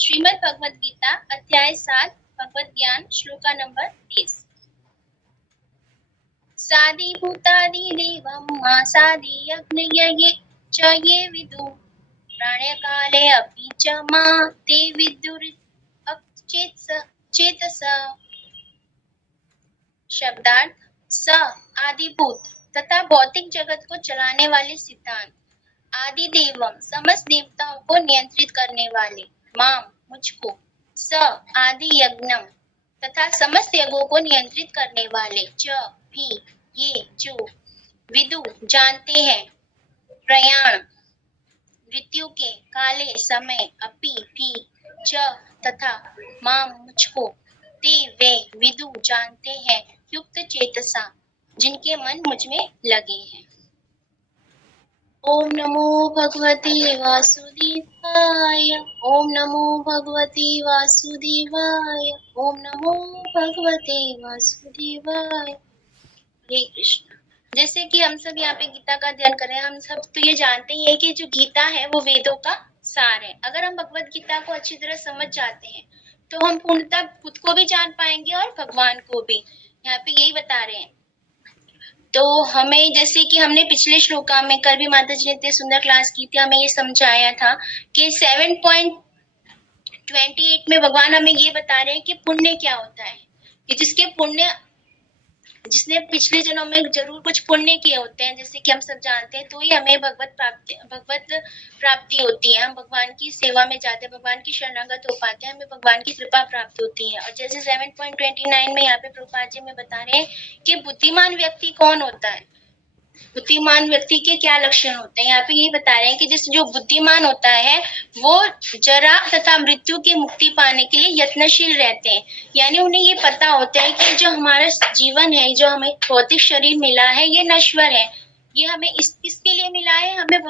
श्रीमद् भगवद गीता अध्याय 7 भगवत ज्ञान श्लोका नंबर 30। सादि भूतादि देवम् आसादि यज्ञ च ये विदु प्राण्यकाले अपि च मा ते चेतस। शब्दार्थ स आदिभूत तथा भौतिक जगत को चलाने वाले सिद्धांत, आदि देवम समस्त देवताओं को नियंत्रित करने वाले, माम मुझको, स आदि यज्ञम तथा समस्त यज्ञों को नियंत्रित करने वाले, च भी ये जो विदु जानते हैं, प्रयाण मृत्यु के, काले समय, अपि भी, च तथा, माम मुझको, ते वे विदु जानते हैं, युक्त चेतसा जिनके मन मुझ में लगे हैं। ओम नमो भगवते वासुदेवाय। ओम नमो भगवते वासुदेवाय। ओम नमो भगवते वासुदेवाय। हरे कृष्ण। जैसे कि हम सब यहाँ पे गीता का अध्ययन कर रहे हैं, हम सब तो ये जानते ही है कि जो गीता है वो वेदों का सार है। अगर हम भगवत गीता को अच्छी तरह समझ जाते हैं तो हम पूर्णतः खुद को भी जान पाएंगे और भगवान को भी। यहाँ पे यही बता रहे हैं। तो हमें, जैसे कि हमने पिछले श्लोका में, कल भी माता जी ने इतनी सुंदर क्लास की थी, हमें ये समझाया था कि 7.28 में भगवान हमें ये बता रहे हैं कि पुण्य क्या होता है, कि जिसने पिछले जन्मों में जरूर कुछ पुण्य किए होते हैं, जैसे कि हम सब जानते हैं, तो ही हमें भगवत प्राप्ति होती है। हम भगवान की सेवा में जाते हैं, भगवान की शरणागत हो पाते हैं, हमें भगवान की कृपा प्राप्त होती है। और जैसे 7.29 में यहाँ पे प्रभुपाद जी में बता रहे हैं कि बुद्धिमान व्यक्ति कौन होता है, बुद्धिमान व्यक्ति के क्या लक्षण होते हैं। यहाँ पे यही बता रहे हैं कि जैसे जो बुद्धिमान होता है वो जरा तथा मृत्यु की मुक्ति पाने के लिए यत्नशील रहते हैं। यानी उन्हें ये पता होता है कि जो हमारा जीवन है, जो हमें भौतिक शरीर मिला है, ये नश्वर है, ये हमें इसके लिए मिला है, हमें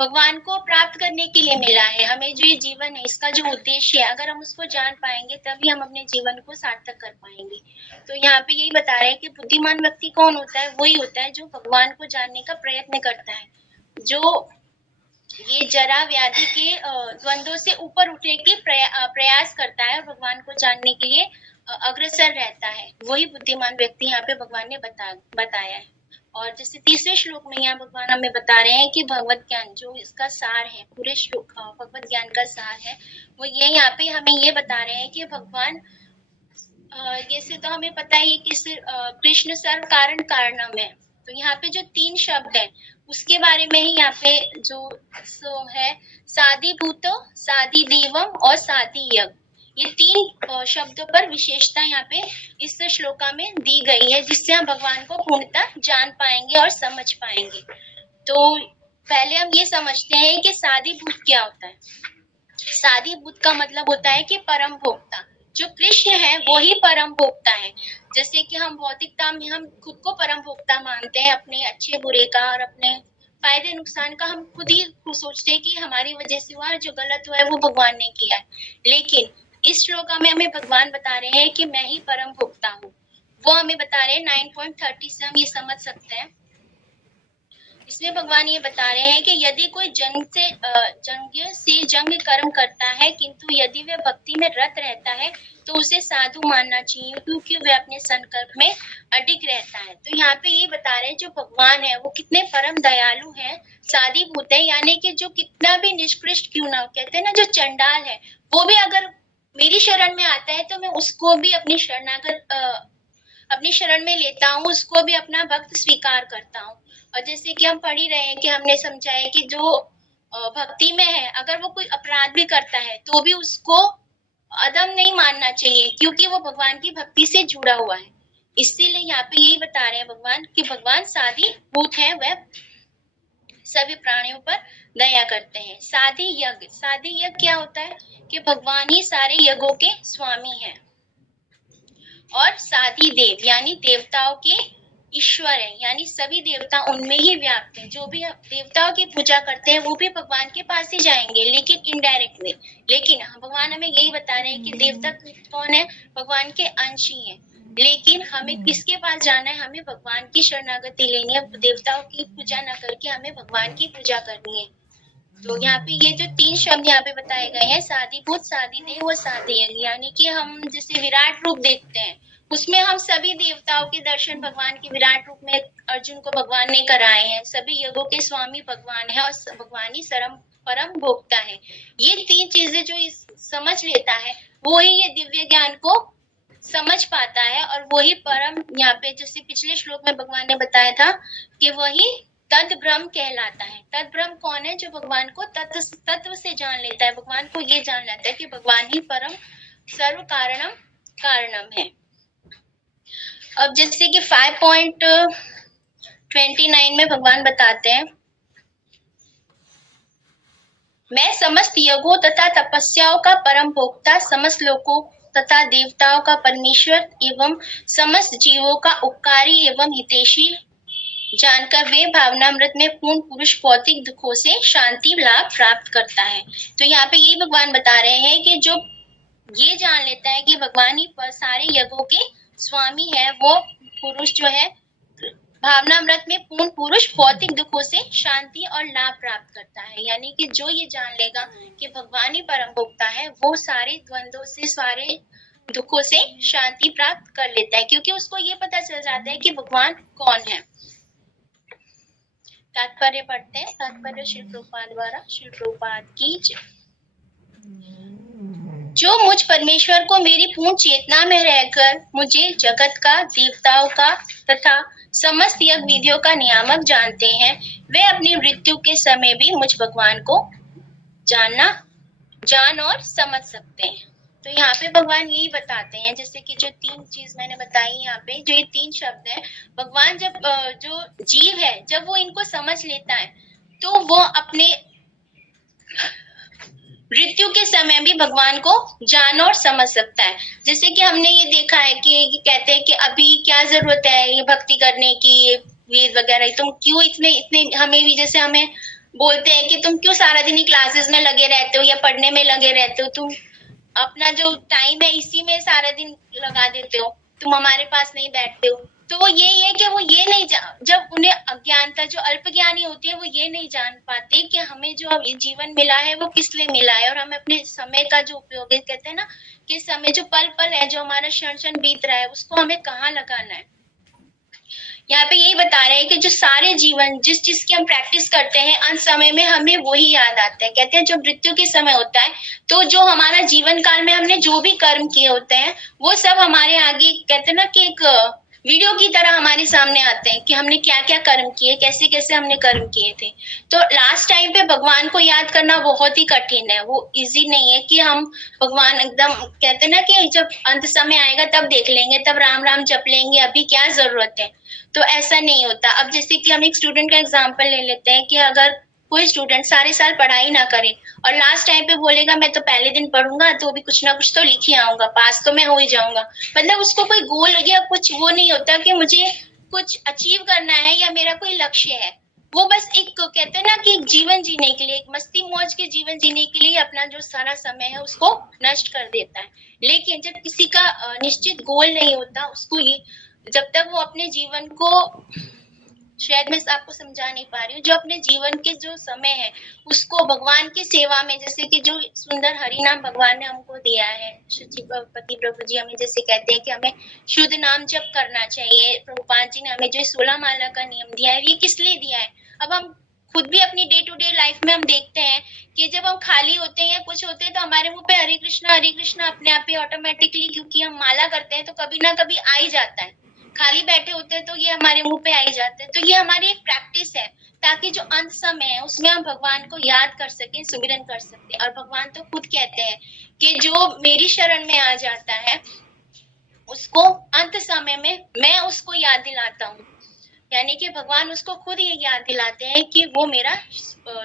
भगवान को प्राप्त करने के लिए मिला है। हमें जो ये जीवन है, इसका जो उद्देश्य है, अगर हम उसको जान पाएंगे तभी हम अपने जीवन को सार्थक कर पाएंगे। तो यहाँ पे यही बता रहे हैं कि बुद्धिमान व्यक्ति कौन होता है, वही होता है जो भगवान को जानने का प्रयत्न करता है, जो ये जरा व्याधि के द्वंद्वों से ऊपर उठने की प्रयास करता है और भगवान को जानने के लिए अग्रसर रहता है। वही बुद्धिमान व्यक्ति यहाँ पे भगवान ने बताया है। और जैसे 30वें श्लोक में यहाँ भगवान हमें बता रहे हैं कि भगवत ज्ञान जो इसका सार है, पूरे श्लोक भगवत ज्ञान का सार है, वो ये यहाँ पे हमें ये बता रहे हैं कि भगवान, जैसे तो हमें पता ही कि कृष्ण सर्व कारण कारणम है। तो यहाँ पे जो 3 शब्द है उसके बारे में ही यहाँ पे जो है, सादि भूत, सादि देवम और सादि यज्ञ, ये 3 शब्दों पर विशेषता यहाँ पे इस श्लोका में दी गई है, जिससे हम भगवान को पूर्णतः जान पाएंगे और समझ पाएंगे। तो पहले हम ये समझते हैं कि सादि भूत क्या होता है। सादि भूत का मतलब होता है कि परम भोक्ता। जो कृष्ण है वो ही परम भोक्ता है। जैसे कि हम भौतिकता में हम खुद को परम भोक्ता मानते हैं, अपने अच्छे बुरे का और अपने फायदे नुकसान का हम खुद ही सोचते हैं कि हमारी वजह से हुआ, जो गलत हुआ है वो भगवान ने किया है। लेकिन इस श्लोका में हमें भगवान बता रहे हैं कि मैं ही परम भोक्ता हूँ। वो हमें बता रहे हैं 9.30 से हम ये समझ सकते हैं। इसमें भगवान ये बता रहे हैं कि यदि कोई जंग से जंग कर्म करता है, किंतु यदि वह भक्ति में रत रहता है तो उसे साधु मानना चाहिए, क्योंकि वह अपने संकल्प में अडिग रहता है। तो यहाँ पे ये बता रहे हैं जो भगवान है वो कितने परम दयालु हैं, सादि भूत है, यानी कि जो कितना भी निष्कृष्ट क्यों ना हो, कहते हैं ना, जो चंडाल है वो भी अगर मेरी शरण में आता है तो मैं उसको भी अपनी शरण में लेता हूँ, उसको भी अपना भक्त स्वीकार करता हूँ। और जैसे कि हम पढ़ ही रहे हैं कि हमने समझा है कि जो भक्ति में है, अगर वो कोई अपराध भी करता है तो भी उसको अदम नहीं मानना चाहिए, क्योंकि वो भगवान की भक्ति से जुड़ा हुआ है। इसीलिए यहाँ पे यही बता रहे हैं भगवान कि भगवान सादि भूत है, वह सभी प्राणियों पर दया करते हैं। सादि यज्ञ क्या होता है कि भगवान ही सारे यज्ञों के स्वामी हैं। और सादि देव यानी देवताओं के ईश्वर है, यानी सभी देवता उनमें ही व्याप्त हैं। जो भी देवताओं की पूजा करते हैं वो भी भगवान के पास ही जाएंगे, लेकिन इनडायरेक्ट में। लेकिन भगवान हमें यही बता रहे हैं कि देवता कौन है, भगवान के अंश ही है। लेकिन हमें किसके पास जाना है, हमें भगवान की शरणागति लेनी है। देवताओं की पूजा न करके हमें भगवान की पूजा करनी है। तो यहाँ पे ये जो 3 शब्द यहाँ पे बताए गए हैं, साधिभूत, साधिदेव और साधियज्ञ, यानी कि हम जैसे विराट रूप देखते हैं, उसमें हम सभी देवताओं के दर्शन भगवान के विराट रूप में अर्जुन को भगवान ने कराए हैं। सभी यज्ञों के स्वामी भगवान है और भगवान ही परम भोक्ता है। ये 3 चीजें जो समझ लेता है, वो ही ये दिव्य ज्ञान को समझ पाता है, और वही परम, यहाँ पे जैसे पिछले श्लोक में भगवान ने बताया था कि वही तद ब्रह्म कहलाता है। तद ब्रह्म कौन है? जो भगवान को तत्व से जान लेता है, भगवान को ये जान लेता है कि भगवान ही परम सर्व कारणम है। अब जैसे कि 5.29 में भगवान बताते हैं, मैं समस्त यज्ञों तथा तपस्याओं का परम भोक्ता, समस्त लोकों तथा देवताओं का परमेश्वर एवं समस्त जीवों का उपकारी एवं हितैषी जानकर वे भावनामृत में पूर्ण पुरुष भौतिक दुखों से शांति लाभ प्राप्त करता है। तो यहाँ पे यही भगवान बता रहे हैं कि जो ये जान लेता है कि भगवान ही सारे यज्ञों के स्वामी है, वो पुरुष जो है भावनामृत में पूर्ण पुरुष भौतिक दुखों से शांति और लाभ प्राप्त करता है। यानी कि जो ये जान लेगा कि भगवान ही परम भोक्ता है, वो सारे द्वंद्वों से, सारे दुखों से शांति प्राप्त कर लेता है, क्योंकि उसको ये पता चल जाता है कि भगवान कौन है। तात्पर्य पढ़ते हैं। तात्पर्य श्री प्रभुपाद द्वारा। श्री प्रभुपाद की जय। जो मुझ परमेश्वर को मेरी पूर्ण चेतना में रहकर मुझे जगत का, देवताओं का तथा समस्त यज्ञ विधियों का नियामक जानते हैं, वे अपनी मृत्यु के समय भी मुझ भगवान को जान और समझ सकते हैं। तो यहाँ पे भगवान यही बताते हैं, जैसे कि जो 3 चीज मैंने बताई यहाँ पे, जो ये 3 शब्द है, भगवान जब जो जीव है, जब वो इनको समझ लेता है, तो वो अपने मृत्यु के समय भी भगवान को जान और समझ सकता है। जैसे कि हमने ये देखा है कि कहते हैं कि अभी क्या जरूरत है ये भक्ति करने की, वेद वगैरह, तुम क्यों इतने हमें भी, जैसे हमें बोलते हैं कि तुम क्यों सारा दिन क्लासेस में लगे रहते हो या पढ़ने में लगे रहते हो, तुम अपना जो टाइम है इसी में सारा दिन लगा देते हो, तुम हमारे पास नहीं बैठते हो। तो वो यही है कि वो ये नहीं जब उन्हें अज्ञानता, जो अल्प ज्ञानी होती है, वो ये नहीं जान पाते कि हमें जो जीवन मिला है वो किस लिए मिला है, और हमें अपने समय का जो उपयोग है, कहते हैं ना कि समय जो पल पल है, जो हमारा क्षण क्षण बीत रहा है, उसको हमें कहाँ लगाना है। यहाँ पे यही बता रहे हैं कि जो सारे जीवन, जिस चीज की हम प्रैक्टिस करते हैं, अंत समय में हमें वही याद आता है। कहते हैं जो मृत्यु के समय होता है, तो जो हमारा जीवन काल में हमने जो भी कर्म किए होते हैं, वो सब हमारे आगे, कहते हैं ना कि एक वीडियो की तरह हमारे सामने आते हैं कि हमने क्या क्या कर्म किए, कैसे कैसे हमने कर्म किए थे। तो लास्ट टाइम पे भगवान को याद करना बहुत ही कठिन है, वो इजी नहीं है कि हम भगवान एकदम, कहते हैं ना कि जब अंत समय आएगा तब देख लेंगे, तब राम राम जप लेंगे, अभी क्या जरूरत है। तो ऐसा नहीं होता। अब जैसे कि हम एक स्टूडेंट का एग्जाम्पल ले लेते हैं कि अगर कोई स्टूडेंट सारे साल पढ़ाई ना करे और लास्ट टाइम पे बोलेगा मैं तो पहले दिन पढ़ूंगा तो भी कुछ ना कुछ तो लिख ही आऊंगा, पास तो मैं हो ही जाऊंगा, मतलब उसको कोई गोल या कुछ वो नहीं होता कि मुझे कुछ अचीव करना है या मेरा कोई लक्ष्य है। वो बस एक, कहते हैं ना कि एक जीवन जीने के लिए, एक मस्ती मौज के जीवन जीने के लिए अपना जो सारा समय है उसको नष्ट कर देता है। लेकिन जब किसी का निश्चित गोल नहीं होता, उसको ये, जब तक वो अपने जीवन को, शायद मैं आपको समझा नहीं पा रही हूँ, जो अपने जीवन के जो समय है उसको भगवान की सेवा में, जैसे कि जो सुंदर हरि नाम भगवान ने हमको दिया है, पति प्रभु जी हमें जैसे कहते हैं कि हमें शुद्ध नाम जप करना चाहिए, प्रभुपाद जी ने हमें जो 16 माला का नियम दिया है, ये किस लिए दिया है। अब हम खुद भी अपनी डे टू डे लाइफ में हम देखते हैं कि जब हम खाली होते हैं या कुछ होते हैं तो हमारे मुंह पे हरे कृष्णा अपने आप ही ऑटोमेटिकली, क्योंकि हम माला करते हैं तो कभी ना कभी आ ही जाता है। खाली बैठे होते हैं तो ये हमारे मुंह पे आ ही जाते हैं। तो ये हमारी एक प्रैक्टिस है, ताकि जो अंत समय है उसमें हम भगवान को याद कर सके, सुमिरन कर सकते। और भगवान तो खुद कहते हैं कि जो मेरी शरण में आ जाता है उसको अंत समय में मैं उसको याद दिलाता हूँ। यानी कि भगवान उसको खुद ये याद दिलाते हैं कि वो मेरा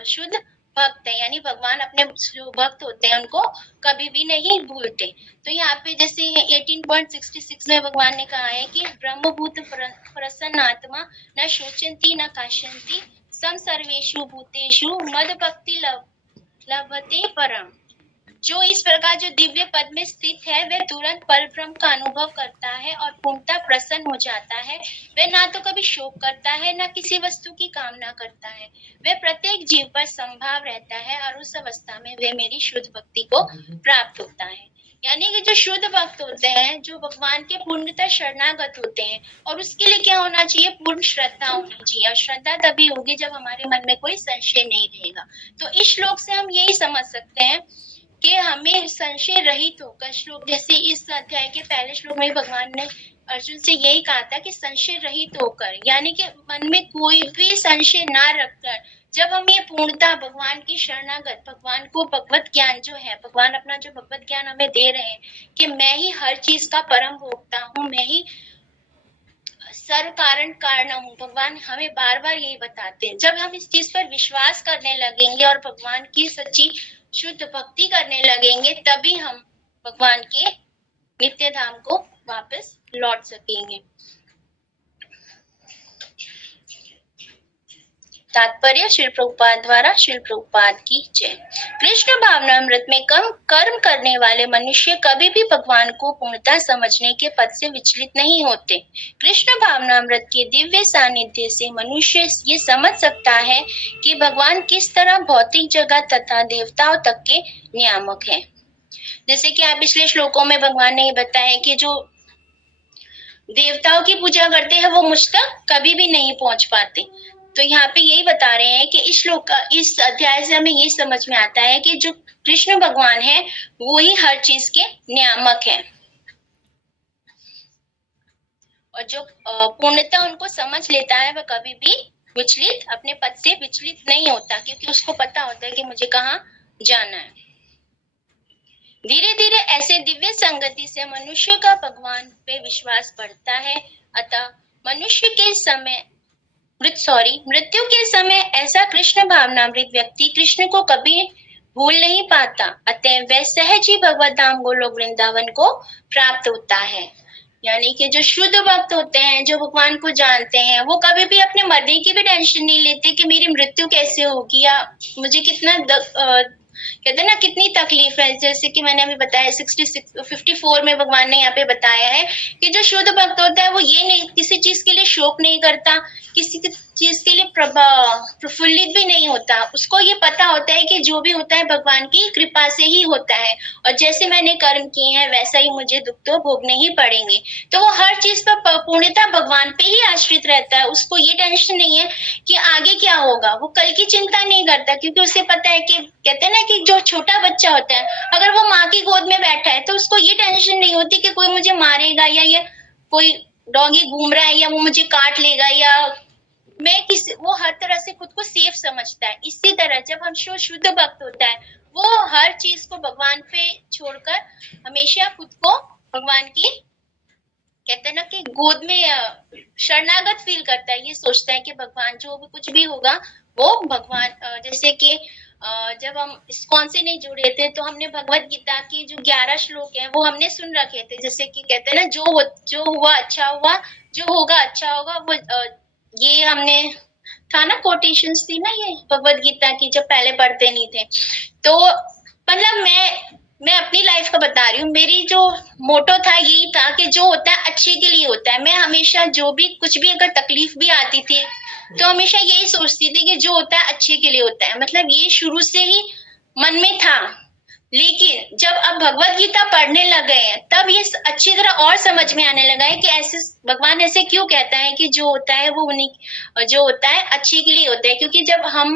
शुद्ध भक्त है। यानी भगवान अपने जो भक्त होते हैं उनको कभी भी नहीं भूलते। तो यहाँ पे जैसे 18.66 में भगवान ने कहा है कि ब्रह्मभूत प्रसन्न आत्मा न शोचंती न काशंती सम सर्वेषु भूतेषु मद भक्ति लभते परम। जो इस प्रकार जो दिव्य पद में स्थित है वह तुरंत परब्रह्म का अनुभव करता है और पूर्णतः प्रसन्न हो जाता है। वह ना तो कभी शोक करता है, ना किसी वस्तु की कामना करता है। वह प्रत्येक जीव पर संभाव रहता है और उस अवस्था में वह मेरी शुद्ध भक्ति को प्राप्त होता है। यानी कि जो शुद्ध भक्त होते हैं, जो भगवान के पूर्णतः शरणागत होते हैं, और उसके लिए क्या होना चाहिए? पूर्ण श्रद्धा होनी चाहिए। और श्रद्धा तभी होगी जब हमारे मन में कोई संशय नहीं रहेगा। तो इस श्लोक से हम यही समझ सकते हैं कि हमें संशय रहित होकर, श्लोक जैसे इस अध्याय के पहले श्लोक में भगवान ने अर्जुन से यही कहा था कि संशय रहित होकर, यानी कि मन में कोई भी संशय ना रखकर, जब हम ये पूर्णता भगवान की शरणागत, भगवान को भगवत ज्ञान जो है, भगवान अपना जो भगवत ज्ञान हमें दे रहे हैं कि मैं ही हर चीज का परम भोक्ता हूँ, मैं ही सर्व कारण कारण हूँ, भगवान हमें बार बार यही बताते हैं। जब हम इस चीज पर विश्वास करने लगेंगे और भगवान की सच्ची शुद्ध भक्ति करने लगेंगे, तभी हम भगवान के नित्य धाम को वापस लौट सकेंगे। तात्पर्य श्रील प्रभुपाद द्वारा, श्रील प्रभुपाद की जय। कृष्ण भावनामृत में कम कर्म करने वाले मनुष्य कभी भी भगवान को पूर्णतः समझने के पद से विचलित नहीं होते। कृष्ण भावनामृत के दिव्य सानिध्य से मनुष्य ये समझ सकता है कि भगवान किस तरह भौतिक जगत तथा देवताओं तक के नियामक है। जैसे कि आप पिछले श्लोकों में भगवान ने बताया कि जो देवताओं की पूजा करते हैं वो मुझ तक कभी भी नहीं पहुंच पाते। तो यहाँ पे यही बता रहे हैं कि इस श्लोक का, इस अध्याय से हमें ये समझ में आता है कि जो कृष्ण भगवान है वो ही हर चीज के नियामक है, और जो पूर्णतः उनको समझ लेता है वह कभी भी विचलित, अपने पद से विचलित नहीं होता, क्योंकि उसको पता होता है कि मुझे कहाँ जाना है। धीरे धीरे ऐसे दिव्य संगति से मनुष्य का भगवान पे विश्वास बढ़ता है। अतः मनुष्य के समय मृत्यु के समय ऐसा कृष्ण भावनामृत व्यक्ति कृष्ण को कभी भूल नहीं पाता। अतः वह सहज ही भगवत धाम गोलोक वृंदावन को प्राप्त होता है। यानी कि जो शुद्ध भक्त होते हैं, जो भगवान को जानते हैं, वो कभी भी अपने मरने की भी टेंशन नहीं लेते कि मेरी मृत्यु कैसे होगी या मुझे कितना कहते हैं ना कितनी तकलीफ है। जैसे कि मैंने अभी बताया 54 में भगवान ने यहाँ पे बताया है कि जो शुद्ध भक्त होता है वो ये नहीं, किसी चीज के लिए शोक नहीं करता, किसी चीज के लिए प्रफुल्लित भी नहीं होता। उसको ये पता होता है कि जो भी होता है भगवान की कृपा से ही होता है, और जैसे मैंने कर्म किए हैं वैसा ही मुझे दुख तो भोगने ही पड़ेंगे। तो वो हर चीज पर पूर्णतः भगवान पे ही आश्रित रहता है। उसको ये टेंशन नहीं है कि आगे क्या होगा, वो कल की चिंता नहीं करता, क्योंकि उसे पता है कि कहते हैं ना कि जो छोटा बच्चा होता है अगर वो माँ की गोद में बैठा है तो उसको ये टेंशन नहीं होती कि कोई मुझे मारेगा या ये कोई डॉगी घूम रहा है या वो मुझे काट लेगा या वो हर तरह से खुद को सेफ समझता है। इसी तरह जब हम शुद्ध भक्त होता है वो हर चीज को भगवान पे छोड़कर हमेशा खुद को भगवान की कहते हैं ना कि गोद में शरणागत फील करता है। ये सोचता है कि भगवान जो भी कुछ भी होगा वो भगवान, जैसे कि जब हम इस्कॉन से नहीं जुड़े थे तो हमने भगवत गीता की जो 11 श्लोक हैं वो हमने सुन रखे थे। जैसे कि कहते हैं ना जो हुआ अच्छा हुआ, जो होगा अच्छा होगा। वो ये हमने था ना, कोटेशंस थी ना ये भगवत गीता की, जब पहले पढ़ते नहीं थे। तो मतलब मैं अपनी लाइफ का बता रही हूँ, मेरी जो मोटो था यही था कि जो होता है अच्छे के लिए होता है। मैं हमेशा जो भी कुछ भी अगर तकलीफ भी आती थी तो हमेशा यही सोचती थी कि जो होता है अच्छे के लिए होता है। मतलब ये शुरू से ही मन में था। लेकिन जब अब भगवत गीता पढ़ने लगे हैं तब ये अच्छी तरह और समझ में आने लगा है कि ऐसे भगवान ऐसे क्यों कहता है कि जो होता है वो उन्हीं जो होता है अच्छे के लिए होता है। क्योंकि जब हम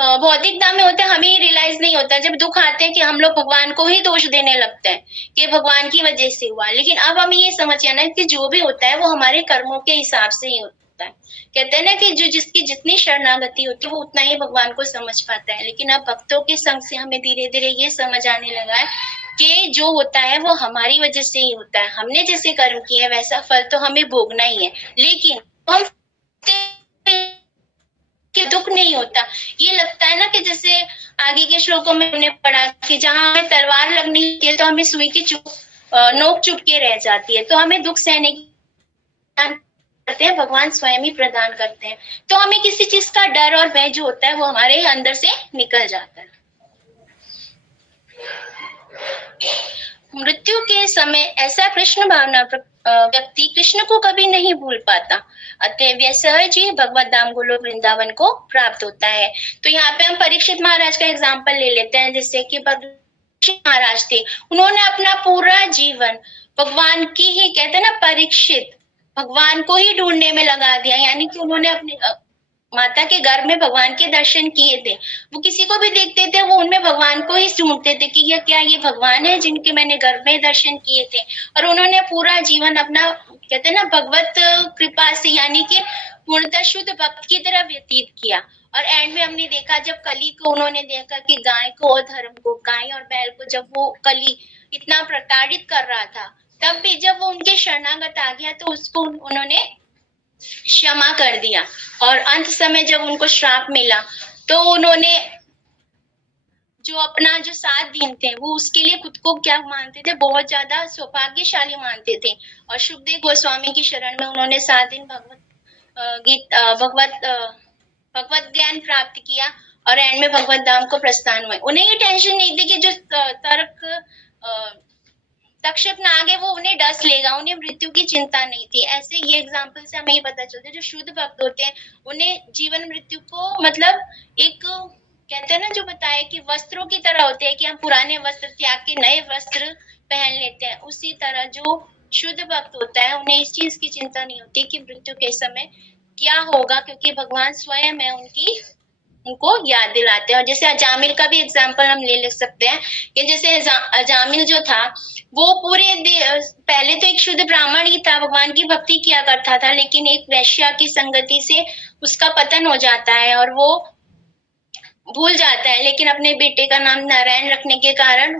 भौतिकता में होते हैं हमें रियलाइज नहीं होता, जब दुख आते हैं कि हम लोग भगवान को ही दोष देने लगते हैं कि भगवान की वजह से हुआ। लेकिन अब हमें ये समझ आना है कि जो भी होता है वो हमारे कर्मों के हिसाब से ही होता है। कहते हैं ना कि जो जिसकी जितनी शरणागति होती है वो उतना ही भगवान को समझ पाता है। लेकिन अब भक्तों के संग से हमें धीरे धीरे ये समझ आने लगा है कि जो होता है वो हमारी वजह से ही होता है। हमने जैसे कर्म किए वैसा फल तो हमें भोगना ही है। लेकिन हम कि दुख नहीं होता। ये लगता है ना कि जैसे आगे के श्लोकों में हमने पढ़ा कि जहां हमें तलवार लगनी है तो हमें सुई की नोक चुप के रह जाती है, तो हमें दुख सहने की करते हैं, भगवान स्वयं ही प्रदान करते हैं। तो हमें किसी चीज का डर और भय जो होता है वो हमारे अंदर से निकल जाता है। समय ऐसा कृष्ण भावना व्यक्ति कृष्ण को कभी नहीं भूल पाता, अतः वह सहज ही भगवत धाम गोलोक वृंदावन को प्राप्त होता है। तो यहाँ पे हम परीक्षित महाराज का एग्जाम्पल ले लेते हैं, जिससे कि परीक्षित महाराज थे, उन्होंने अपना पूरा जीवन भगवान की ही, कहते हैं ना, परीक्षित भगवान को ही ढूंढने में लगा दिया। यानी कि उन्होंने अपने माता के गर्भ में भगवान के दर्शन किए थे। वो किसी को भी देखते थे, वो उनमें भगवान को ही ढूंढते थे कि ये भगवान है जिनके मैंने गर्भ में दर्शन किए थे। और उन्होंने पूरा जीवन अपना, कहते हैं ना, भगवत कृपा से, यानी कि पूर्णतः शुद्ध भक्त की तरह व्यतीत किया। और एंड में हमने देखा, जब कली को उन्होंने देखा कि गाय को और धर्म को, गाय और बैल को जब वो कली इतना प्रताड़ित कर रहा था, तब भी जब वो उनके शरणागत आ गया तो उसको उन्होंने क्षमा कर दिया। और अंत समय जब उनको श्राप मिला तो उन्होंने जो अपना जो 7 दिन थे वो उसके लिए खुद को क्या मानते थे, बहुत ज्यादा सौभाग्यशाली मानते थे। और शुभदेव गोस्वामी की शरण में उन्होंने 7 दिन भगवत ज्ञान प्राप्त किया और एंड में भगवत धाम को प्रस्थान हुए। उन्हें ये टेंशन नहीं थी कि जो तक्षक नाग है वो उन्हें डस लेगा, उन्हें मृत्यु की चिंता नहीं थी। ऐसे ये एग्जाम्पल से हमें ये पता चलता है, जो शुद्ध भक्त होते हैं उन्हें जीवन मृत्यु को, मतलब एक, कहते हैं ना, जो बताया कि वस्त्रों की तरह होते हैं कि हम पुराने वस्त्र त्याग के नए वस्त्र पहन लेते हैं, उसी तरह जो शुद्ध भक्त होता है उन्हें इस चीज की चिंता नहीं होती कि मृत्यु के समय क्या होगा, क्योंकि भगवान स्वयं है उनको याद दिलाते हैं। और जैसे अजामिल का भी एग्जाम्पल हम ले सकते हैं कि जैसे अजामिल जो था वो पहले तो एक शुद्ध ब्राह्मण ही था, भगवान की भक्ति किया करता था, लेकिन एक वैश्या की संगति से उसका पतन हो जाता है और वो भूल जाता है। लेकिन अपने बेटे का नाम नारायण रखने के कारण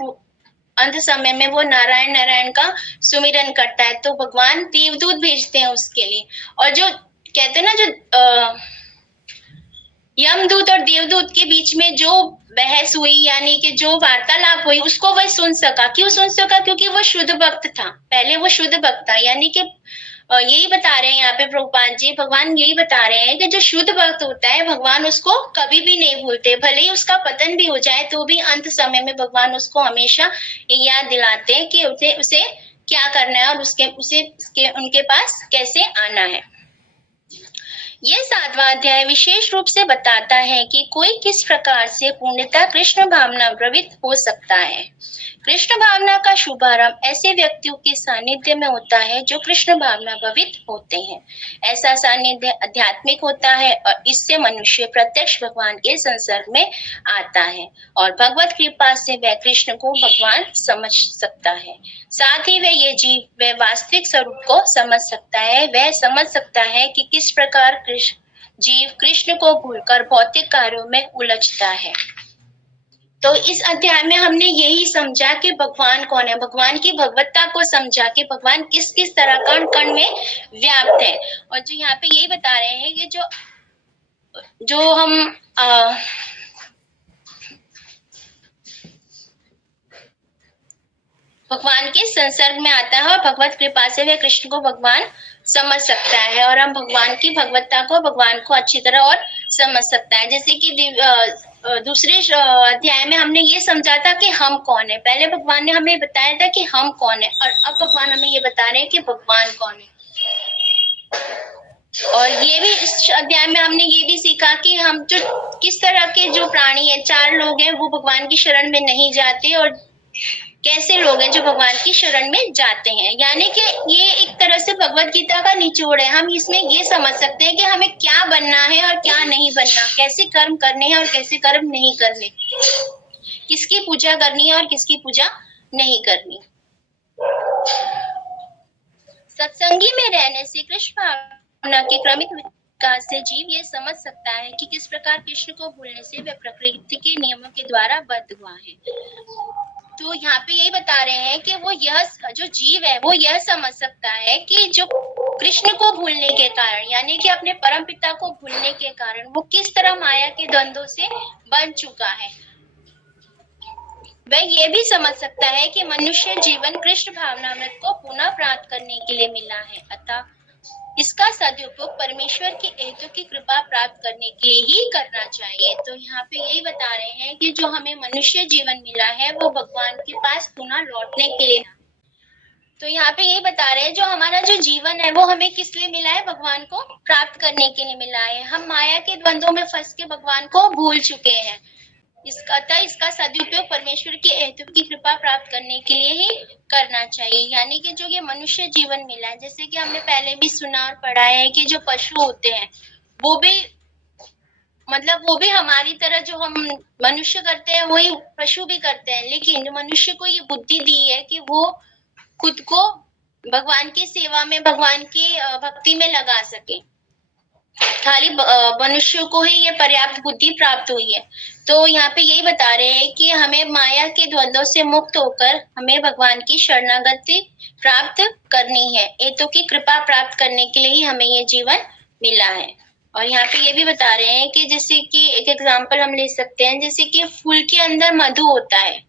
अंत समय में वो नारायण नारायण का सुमिरन करता है, तो भगवान देवदूत भेजते हैं उसके लिए। और जो कहते हैं ना, जो यमदूत और देवदूत के बीच में जो बहस हुई, यानी कि जो वार्तालाप हुई, उसको वह सुन सका। क्यों सुन सका? क्योंकि वो शुद्ध भक्त था, पहले वो शुद्ध भक्त था। यानी कि यही बता रहे हैं यहाँ पे प्रभुपाद जी, भगवान यही बता रहे हैं कि जो शुद्ध भक्त होता है भगवान उसको कभी भी नहीं भूलते, भले ही उसका पतन भी हो जाए तो भी अंत समय में भगवान उसको हमेशा याद दिलाते हैं कि उसे क्या करना है और उनके पास कैसे आना है। यह 7वां अध्याय विशेष रूप से बताता है कि कोई किस प्रकार से पूर्णतः कृष्ण भावना प्रवृत्त हो सकता है। कृष्ण भावना का शुभारंभ ऐसे व्यक्तियों के सानिध्य में होता है जो कृष्ण भावना प्रवृत्त होते हैं। ऐसा सानिध्य आध्यात्मिक होता है और इससे मनुष्य प्रत्यक्ष भगवान के संसर्ग में आता है और भगवत कृपा से वह कृष्ण को भगवान समझ सकता है। साथ ही वह ये जीव वह वास्तविक स्वरूप को समझ सकता है। वह समझ सकता है कि किस प्रकार जीव कृष्ण को भूलकर भौतिक कार्यों में उलझता है। तो इस अध्याय में हमने यही समझा कि भगवान कौन है, भगवान की भगवत्ता को समझा कि भगवान किस किस तरह कण कण में व्याप्त है। और जो यहाँ पे यही बता रहे हैं कि जो हम भगवान के संसर्ग में आता है और भगवत कृपा से वह कृष्ण को भगवान समझ सकता है और हम भगवान की भगवत्ता को, भगवान को अच्छी तरह और समझ सकता है। जैसे कि दूसरे अध्याय में हमने ये समझा था कि हम कौन है। पहले भगवान ने हमें बताया था कि हम कौन है और अब भगवान हमें ये बता रहे हैं कि भगवान कौन है। और ये भी इस अध्याय में हमने ये भी सीखा कि हम जो किस तरह के जो प्राणी है, 4 लोग हैं, वो भगवान की शरण में नहीं जाते और कैसे लोग हैं जो भगवान की शरण में जाते हैं। यानी कि ये एक तरह से भगवत गीता का निचोड़ है। हम इसमें ये समझ सकते हैं कि हमें क्या बनना है और क्या नहीं बनना, कैसे कर्म करने हैं और कैसे कर्म नहीं करने, किसकी पूजा करनी है और किसकी पूजा नहीं करनी। सत्संगी में रहने से कृष्ण भावना के क्रमिक विकास से जीव ये समझ सकता है कि किस प्रकार कृष्ण को भूलने से वह प्रकृति के नियमों के द्वारा बद्ध हुआ है। तो यहाँ पे यही बता रहे हैं कि वो यह जो जीव है वो यह समझ सकता है कि जो कृष्ण को भूलने के कारण, यानी कि अपने परम पिता को भूलने के कारण वो किस तरह माया के द्वंद्वों से बन चुका है। वह ये भी समझ सकता है कि मनुष्य जीवन कृष्ण भावनामृत को पुनः प्राप्त करने के लिए मिला है, अतः इसका सदुपयोग परमेश्वर के हेतु की कृपा प्राप्त करने के लिए ही करना चाहिए। तो यहाँ पे यही बता रहे हैं कि जो हमें मनुष्य जीवन मिला है वो भगवान के पास पुनः लौटने के लिए, तो यहाँ पे ये बता रहे हैं जो हमारा जो जीवन है वो हमें किस लिए मिला है, भगवान को प्राप्त करने के लिए मिला है। हम माया के द्वंद्वों में फंस के भगवान को भूल चुके हैं। इसका सदुपयोग परमेश्वर की हेतु की कृपा प्राप्त करने के लिए ही करना चाहिए। यानी कि जो ये मनुष्य जीवन मिला है, जैसे कि हमने पहले भी सुना और पढ़ा है कि जो पशु होते हैं वो भी हमारी तरह जो हम मनुष्य करते हैं वही पशु भी करते हैं, लेकिन मनुष्य को ये बुद्धि दी है कि वो खुद को भगवान की सेवा में, भगवान की भक्ति में लगा सके। खाली मनुष्य को ही ये पर्याप्त बुद्धि प्राप्त हुई है। तो यहाँ पे यही बता रहे हैं कि हमें माया के द्वंद्वों से मुक्त होकर हमें भगवान की शरणागति प्राप्त करनी है। हेतु की कृपा प्राप्त करने के लिए ही हमें ये जीवन मिला है। और यहाँ पे ये भी बता रहे हैं कि जैसे कि एक एग्जाम्पल हम ले सकते हैं, जैसे कि फूल के अंदर मधु होता है,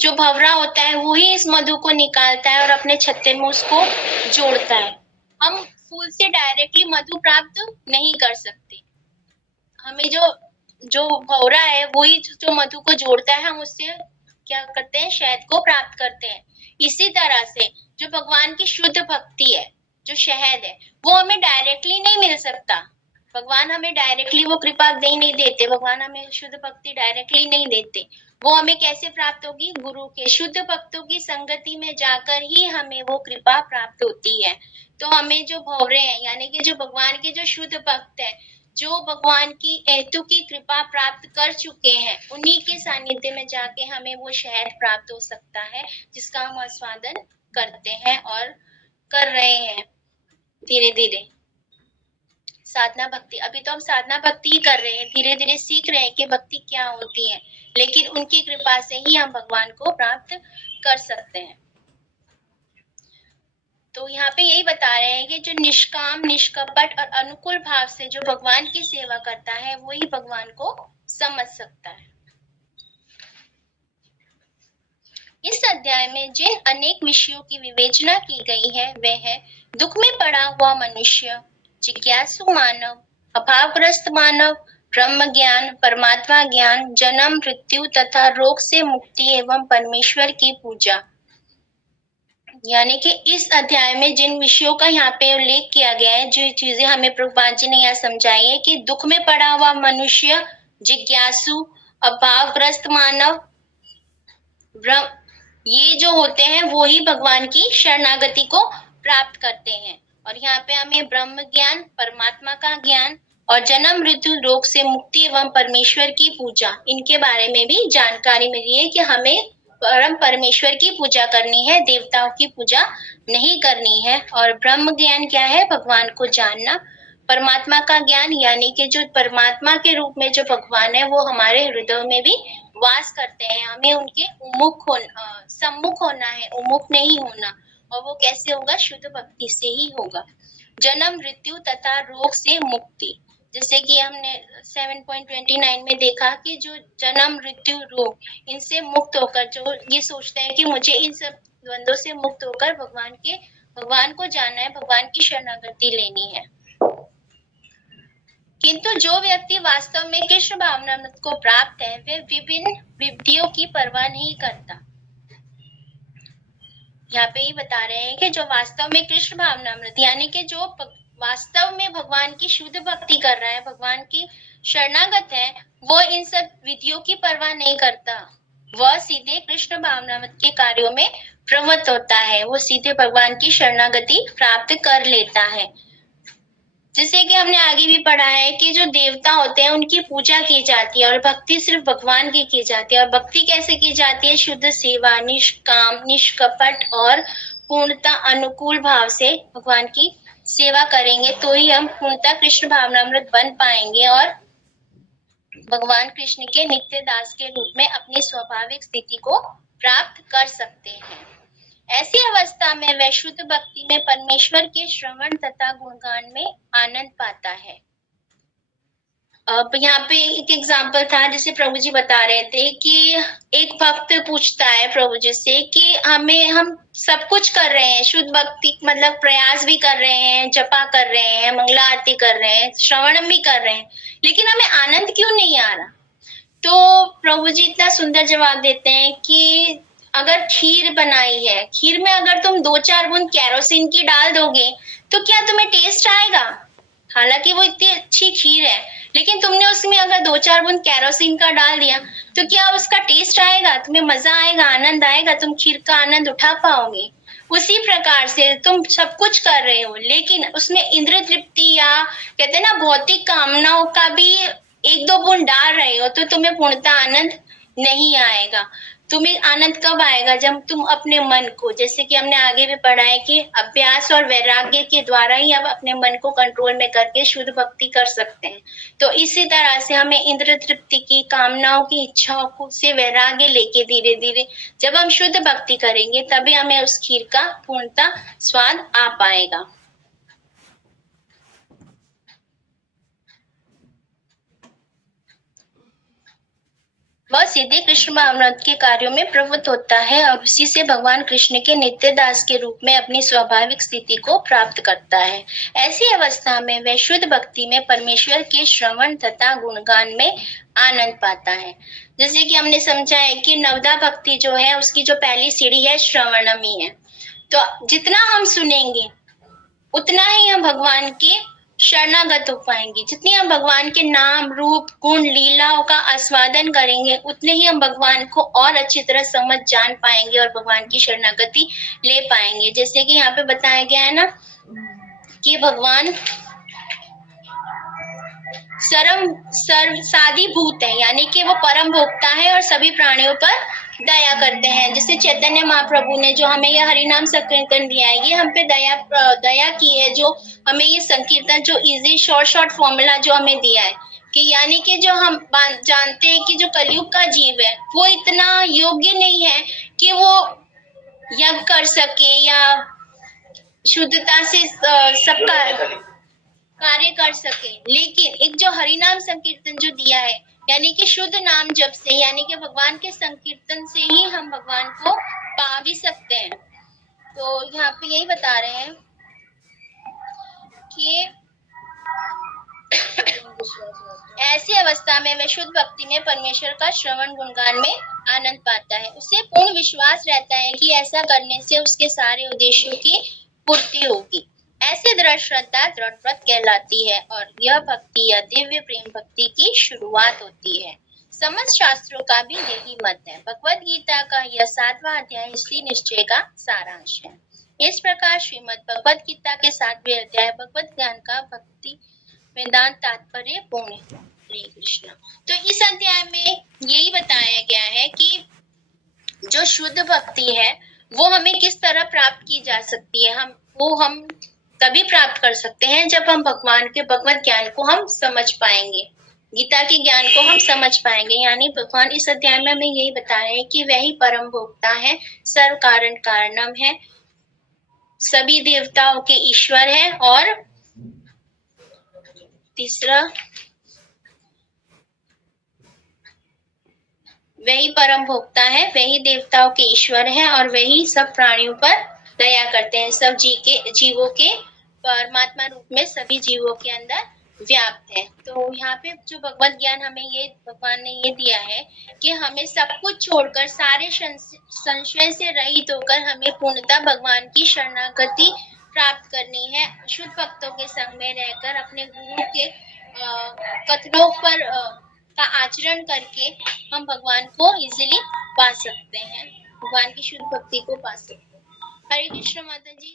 जो भंवरा होता है वो ही इस मधु को निकालता है और अपने छत्ते में उसको जोड़ता है। हम फूल से डायरेक्टली मधु प्राप्त नहीं कर सकते। हमें जो भंवरा है वही जो मधु को जोड़ता है, हम उससे क्या करते हैं, शहद को प्राप्त करते हैं। इसी तरह से जो भगवान की शुद्ध भक्ति है, जो शहद है, वो हमें डायरेक्टली नहीं मिल सकता। भगवान हमें डायरेक्टली वो कृपा नहीं देते, भगवान हमें शुद्ध भक्ति डायरेक्टली नहीं देते। वो हमें कैसे प्राप्त होगी, गुरु के शुद्ध भक्तों की संगति में जाकर ही हमें वो कृपा प्राप्त होती है। तो हमें जो भंवरे हैं, यानी कि जो भगवान के जो शुद्ध भक्त है, जो भगवान की हेतु की कृपा प्राप्त कर चुके हैं, उन्हीं के सानिध्य में जाके हमें वो शहद प्राप्त हो सकता है, जिसका हम आस्वादन करते हैं और कर रहे हैं धीरे धीरे। साधना भक्ति, अभी तो हम साधना भक्ति ही कर रहे हैं, धीरे धीरे सीख रहे हैं कि भक्ति क्या होती है, लेकिन उनकी कृपा से ही हम भगवान को प्राप्त कर सकते हैं। तो यहाँ पे यही बता रहे हैं कि जो निष्काम, निष्कपट और अनुकूल भाव से जो भगवान की सेवा करता है वही भगवान को समझ सकता है। इस अध्याय में जिन अनेक विषयों की विवेचना की गई है वे है दुख में पड़ा हुआ मनुष्य, जिज्ञासु मानव, अभावग्रस्त मानव, ब्रह्म ज्ञान, परमात्मा ज्ञान, जन्म मृत्यु तथा रोग से मुक्ति एवं परमेश्वर की पूजा। यानी कि इस अध्याय में जिन विषयों का यहाँ पे उल्लेख किया गया है, जो चीजें हमें प्रभुपाद जी ने यहाँ समझाई है कि दुख में पड़ा हुआ मनुष्य, जिज्ञासु, अभावग्रस्त मानव, ये जो होते हैं वो ही भगवान की शरणागति को प्राप्त करते हैं। और यहाँ पे हमें ब्रह्म ज्ञान, परमात्मा का ज्ञान और जन्म मृत्यु रोग से मुक्ति एवं परमेश्वर की पूजा, इनके बारे में भी जानकारी मिली है कि हमें परम परमेश्वर की पूजा करनी है, देवताओं की पूजा नहीं करनी है। और ब्रह्म ज्ञान क्या है, भगवान को जानना। परमात्मा का ज्ञान यानी कि जो परमात्मा के रूप में जो भगवान है वो हमारे हृदय में भी वास करते हैं, हमें उनके सम्मुख होना है, उन्मुख नहीं होना। और वो कैसे होगा, शुद्ध भक्ति से ही होगा। जन्म मृत्यु तथा रोग से मुक्ति, जैसे कि हमने 7.29 में देखा कि जो जन्म मृत्यु रोग, इनसे मुक्त होकर जो ये सोचते हैं कि मुझे इन सब द्वंद्वों से मुक्त होकर भगवान को जानना है, भगवान की शरणागति लेनी है। किंतु जो व्यक्ति वास्तव में कृष्ण भावनामृत को प्राप्त है वे विभिन्न विधियों की परवाह नहीं करता। यहाँ पे ही बता रहे हैं कि जो वास्तव में कृष्ण भावनामृत यानी कि जो वास्तव में भगवान की शुद्ध भक्ति कर रहा है, भगवान की शरणागत है, वो इन सब विधियों की परवाह नहीं करता। वह सीधे कृष्ण भावनामृत के कार्यों में प्रवृत्त होता है, वो सीधे भगवान की शरणागति प्राप्त कर लेता है। जैसे कि हमने आगे भी पढ़ा है कि जो देवता होते हैं उनकी पूजा की जाती है और भक्ति सिर्फ भगवान की जाती है। और भक्ति कैसे की जाती है, शुद्ध सेवा, निष्काम, निष्कपट और पूर्णता अनुकूल भाव से भगवान की सेवा करेंगे तो ही हम पूर्णता कृष्ण भावनामृत बन पाएंगे और भगवान कृष्ण के नित्य दास के रूप में अपनी स्वाभाविक स्थिति को प्राप्त कर सकते हैं। ऐसी अवस्था में वह शुद्ध भक्ति में परमेश्वर के श्रवण तथा गुणगान में आनंद पाता है। अब यहाँ पे एक एग्जाम्पल था, जैसे प्रभु जी बता रहे थे कि एक भक्त पूछता है प्रभु जी से कि हम सब कुछ कर रहे हैं, शुद्ध भक्ति मतलब प्रयास भी कर रहे हैं, जपा कर रहे हैं, मंगला आरती कर रहे हैं, श्रवण भी कर रहे हैं, लेकिन हमें आनंद क्यों नहीं आ रहा। तो प्रभु जी इतना सुंदर जवाब देते हैं कि अगर खीर बनाई है, खीर में अगर तुम 2-4 बूंद केरोसिन की डाल दोगे तो क्या तुम्हें टेस्ट आएगा? हालांकि वो इतनी अच्छी खीर है, लेकिन तुमने उसमें अगर 2-4 बूंद केरोसिन का डाल दिया तो क्या उसका टेस्ट आएगा? तुम्हें मजा आएगा, आनंद आएगा, तुम खीर का आनंद उठा पाओगे? उसी प्रकार से तुम सब कुछ कर रहे हो, लेकिन उसमें इंद्र तृप्ति या कहते हैं ना भौतिक कामनाओं का भी 1-2 बूंद डाल रहे हो तो तुम्हें पूर्णतः आनंद नहीं आएगा। तुम्हें आनंद कब आएगा? जब तुम अपने मन को, जैसे कि हमने आगे भी पढ़ा है कि अभ्यास और वैराग्य के द्वारा ही हम अपने मन को कंट्रोल में करके शुद्ध भक्ति कर सकते हैं। तो इसी तरह से हमें इंद्र तृप्ति की, कामनाओं की, इच्छाओं को से वैराग्य लेके धीरे धीरे जब हम शुद्ध भक्ति करेंगे तभी हमें उस खीर का पूर्णतः स्वाद आ पाएगा। वह सीधे कृष्ण भावनामृत के कार्यों में प्रवृत्त होता है और उसी से भगवान कृष्ण के नित्य दास के रूप में अपनी स्वाभाविक स्थिति को प्राप्त करता है। ऐसी अवस्था में वह शुद्ध भक्ति में परमेश्वर के श्रवण तथा गुणगान में आनंद पाता है। जैसे कि हमने समझा है कि नवदा भक्ति जो है उसकी जो पहली सीढ़ी है श्रवणम ही है। तो जितना हम सुनेंगे उतना ही हम भगवान के शरणागत हो पाएंगे। जितनी हम भगवान के नाम, रूप, गुण, लीलाओं का आस्वादन करेंगे उतने ही हम भगवान को और अच्छी तरह समझ जान पाएंगे और भगवान की शरणागति ले पाएंगे। जैसे कि यहाँ पे बताया गया है ना कि भगवान सर्वसाधिभूत है, यानी कि वो परम भोक्ता है और सभी प्राणियों पर दया करते हैं। जैसे चैतन्य महाप्रभु ने जो हमें यह हरिनाम संकीर्तन दिया है, ये हम पे दया की है, जो हमें ये संकीर्तन जो इजी शॉर्ट फॉर्मूला जो हमें दिया है कि यानी कि जो हम जानते हैं कि जो कलयुग का जीव है वो इतना योग्य नहीं है कि वो यज्ञ कर सके या शुद्धता से सबका कार्य कर सके, लेकिन एक जो हरिनाम संकीर्तन जो दिया है यानी कि शुद्ध नाम जप से, यानी कि भगवान के संकीर्तन से ही हम भगवान को पा भी सकते हैं। तो यहाँ पे यही बता रहे हैं कि ऐसी अवस्था में वह शुद्ध भक्ति में परमेश्वर का श्रवण गुणगान में आनंद पाता है। उसे पूर्ण विश्वास रहता है कि ऐसा करने से उसके सारे उद्देश्यों की पूर्ति होगी। ऐसी दृढ़ श्रद्धा दृढ़ व्रत कहलाती है और यह भक्ति या दिव्य प्रेम भक्ति की शुरुआत होती है। समस्त शास्त्रों का भी यही मत है। भगवद गीता का यह 7वां अध्याय इसी निश्चय का सारांश है। इस प्रकार श्रीमद् भगवद गीता के 7वें अध्याय भगवत ज्ञान का भक्ति वेदांत तात्पर्य पूर्ण। हरे कृष्ण। तो इस अध्याय में यही बताया गया है कि जो शुद्ध भक्ति है वो हमें किस तरह प्राप्त की जा सकती है। हम तभी प्राप्त कर सकते हैं जब हम भगवान के भगवत ज्ञान को हम समझ पाएंगे, गीता के ज्ञान को हम समझ पाएंगे। यानी भगवान इस अध्याय में हमें यही बता रहे हैं कि वही परम भोक्ता है, सर्व कारण कारणम है, सभी देवताओं के ईश्वर है और तीसरा वही परम भोक्ता है, वही देवताओं के ईश्वर है और वही सब प्राणियों पर दया करते हैं। सब जीवों के परमात्मा रूप में सभी जीवों के अंदर व्याप्त है। तो यहाँ पे जो भगवत ज्ञान हमें ये भगवान ने ये दिया है कि हमें सब कुछ छोड़कर सारे संशय से रहित होकर हमें पूर्णतः भगवान की शरणागति प्राप्त करनी है। शुद्ध भक्तों के संग में रहकर अपने गुरु के कथनों पर का आचरण करके हम भगवान को इजीली पा सकते हैं, भगवान की शुद्ध भक्ति को पा सकते हैं। हरे कृष्ण माता जी।